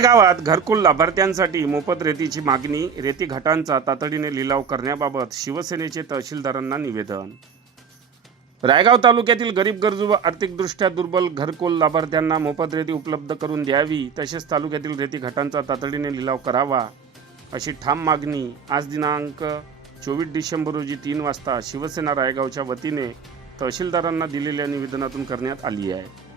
रायगावात घरकुल लाभार्थ्यांसाठी मोफत रेतीची मागणी, रेती घाटांचा तातडीने लिलाव करण्याबाबत शिवसेनेचे तहसीलदारांना निवेदन। रायगाव तालुक्यातील गरीब गरजू व आर्थिकदृष्ट्या दुर्बल घरकुल लाभार्थ्यांना मोफत रेती उपलब्ध करून द्यावी, तसेच तालुक्यातील रेती घाटांचा तातडीने लिलाव करावा, अशी ठाम मागणी आज दिनांक 24 डिसेंबर रोजी 3 वाजता शिवसेना रायगावच्या वतीने तहसीलदारांना दिलेल्या निवेदनातून करण्यात आली आहे।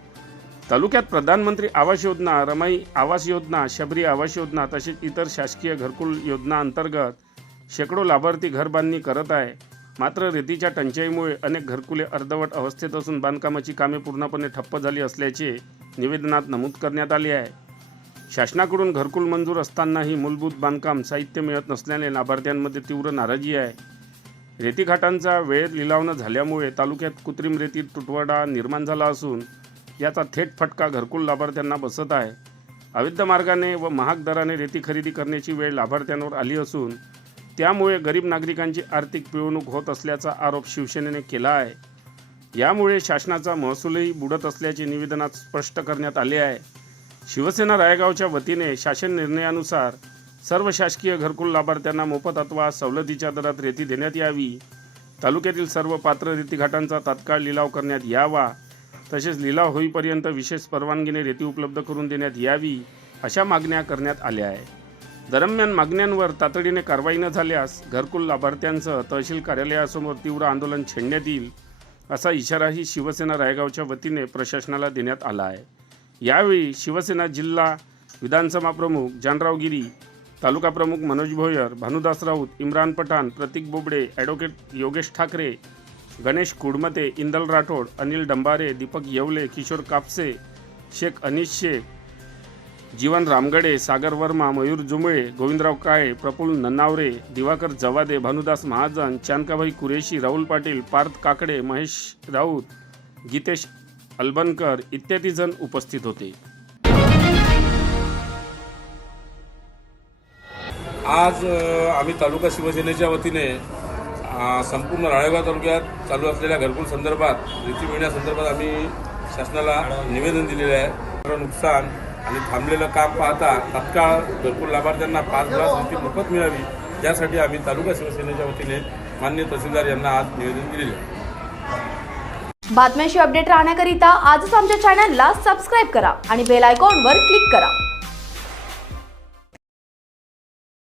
तालुक्यात प्रधानमंत्री आवास योजना, रमाई आवास योजना, शबरी आवास योजना तसेच इतर शासकीय घरकुल योजना अंतर्गत शेकडो लाभार्थी घरबांधणी करत आहे। मात्र रेतीच्या टंचाईमुळे अनेक घरकुले अर्धवट अवस्थेत असून बांधकामाची कामे पूर्णपणे ठप्प झाली असल्याचे निवेदनात नमूद करण्यात आले आहे। शासनाकडून घरकुल मंजूर असतानाही मूलभूत बांधकाम साहित्य मिळत नसल्याने लाभार्थ्यांमध्ये तीव्र नाराजी आहे। रेती घाटांचा वेळेत लिलाव न झाल्यामुळे तालुक्यात कृत्रिम रेती तुटवडा निर्माण झाला असून याचा थेट फटका घरकुल लाभार्थ्यांना बसत आहे। अवैध मार्गाने व महाग दराने रेती खरेदी करण्याची वेळ लाभार्थ्यांवर आली असून त्यामुळे गरीब नागरिकांची आर्थिक पिळवणूक होत असल्याचा आरोप शिवसेनेने केला आहे। यामुळे शासनाचा महसूलही बुडत असल्याचे निवेदनात स्पष्ट करण्यात आले आहे। शिवसेना रायगावच्या वतीने शासन निर्णयानुसार सर्व शासकीय घरकुल लाभार्थ्यांना मोफत अथवा सवलतीच्या दरात रेती देण्यात यावी, तालुक्यातील सर्व पात्र रेती घाटांचा तात्काळ लिलाव करण्यात यावा, तसेच लिलाव होईपर्यंत विशेष परवानगीने रेती उपलब्ध करून देण्यात यावी, अशा मागण्या करण्यात आल्या आहे। दरम्यान मागण्यांवर तातडीने कारवाई न झाल्यास घरकुल लाभार्थ्यांसह तहसील कार्यालयासमोर तीव्र आंदोलन छेडण्यात येईल, असा इशाराही शिवसेना रायगावच्या वतीने प्रशासनाला देण्यात आला आहे। यावेळी शिवसेना जिल्हा विधानसभा प्रमुख जानराव गिरी, तालुका प्रमुख मनोज भोयर, भानुदास राऊत, इम्रान पठाण, प्रतीक बोबडे, ॲडव्होकेट योगेश ठाकरे, गणेश कुडमते, इंदल राठोड, अनिल डंबारे, दीपक येवले, किशोर कापसे, शेख अनिश शेख, जीवन रामगडे, सागर वर्मा, मयूर जुमळे, गोविंदराव काळे, प्रफुल्ल नन्नावरे, दिवाकर जवादे, भानुदास महाजन, चानकाभाई कुरेशी, राहुल पाटील, पार्थ काकडे, महेश राऊत, गीतेश अलबनकर इत्यादी जण उपस्थित होते। आज आम्ही तालुका शिवसेनेच्या वतीने संपूर्ण राळेगाव तालुक्यात चालू असलेल्या घरकुल संदर्भात रेती मिळण्यासंदर्भात आम्ही शासनाला निवेदन दिलेले आहे। नुकसान आणि थांबलेलं काम पाहता तात्काळ घरकुल लाभार्थ्यांना 5 ग्लास रेती मोफत मिळावी, यासाठी आम्ही तालुका शिवसेनेच्या वतीने माननीय तहसीलदार यांना आज निवेदन दिलेले आहे। बातम्यांशी अपडेट राहण्याकरिता आजच आमच्या चॅनलला सबस्क्राईब करा आणि बेल आयकॉनवर क्लिक करा।